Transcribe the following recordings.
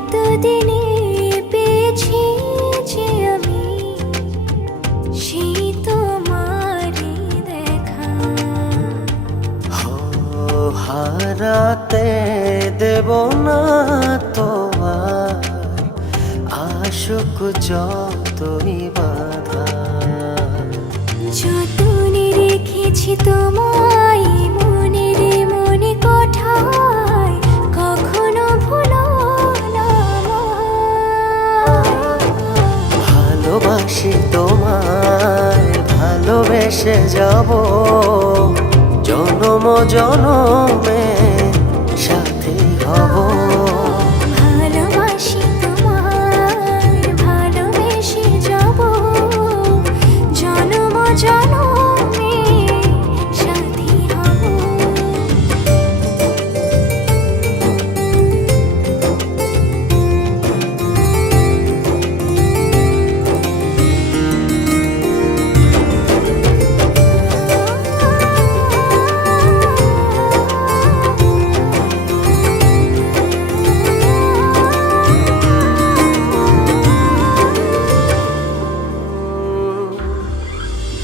এতদিনে পেয়েছি যে আমি সেই তোমারই দেখা। হারাতে দেব না তোমার আশুক যতই বাধা। যতনে রেখেছি তোমায় মনের মনে কোঠায়, কখনো ভুলো না আমায়। ভালোবাসি তোমায়, ভালোবেসে যাব জনম জনমে সাথী হব। ভালোবাসি তোমায়, ভালোবেসে যাব জনম জনমে সাথী হব।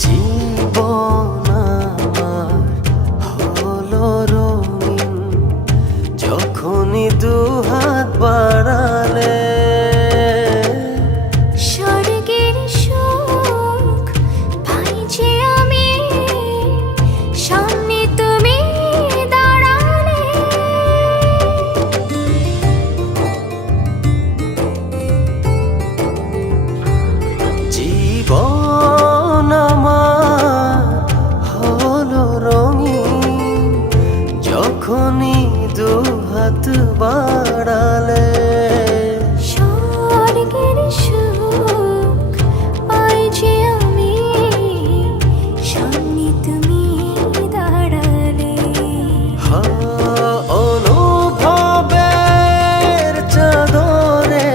জীবন আমার হলো রঙিন যখনই দুহাত বাড়ালে। স্বর্গের সুখ পাই যে আমি সামনে তুমি দাঁড়ালে। জীবন আমার হলো রঙিন যখনই দুহাত বাড়ালে। স্বর্গের সুখ পাই যে আমি সামনে তুমি দাঁড়ালে। অনুভবের চাদরে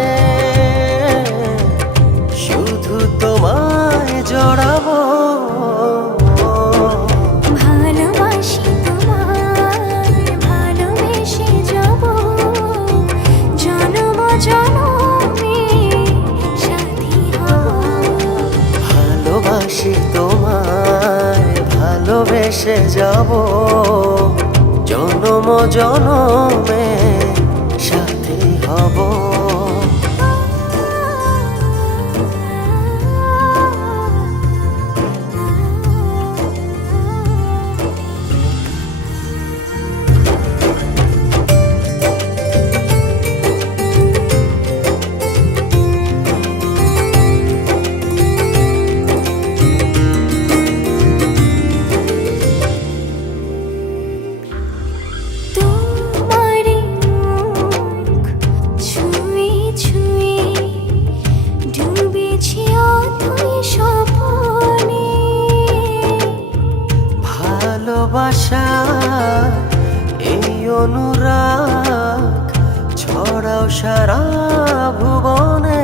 শুধু তোমায় জড়াবো। ভালোবাসি তোমায়, ভালোবেসে যাব জনম জনমে সাথী হব। ভালোবাসি তোমায়, ভালোবেসে যাব জনম জনমে সাথী হব। তোমারই মুখ ছুঁয়ে ছুঁয়ে ডুবেছি অথই স্বপনে। ভালোবাসা এই অনুরাগ ছড়াও সারা ভুবনে।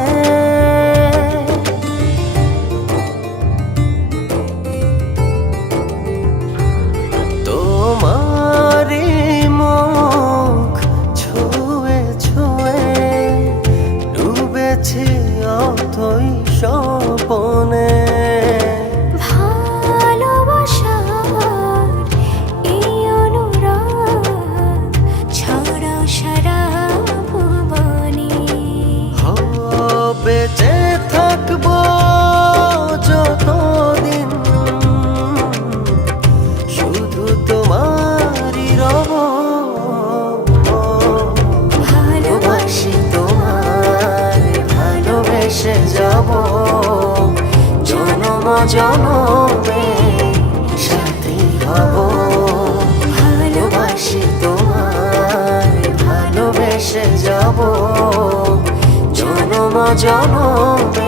তোমারই মুখ ছুঁয়ে ছুঁয়ে ডুবেছি অথই স্বপনে। ভালোবাসার এই অনুরাগ ছড়াও সারা ভুবনে। বেঁচে থাকবো যতদিন শুধু তোমারই রব। ভালোবাসি তোমায়, ভালোবেসে যাব জনম জনমে সাথী হব। ভালোবাসি ভেসে যাব জনম জনমে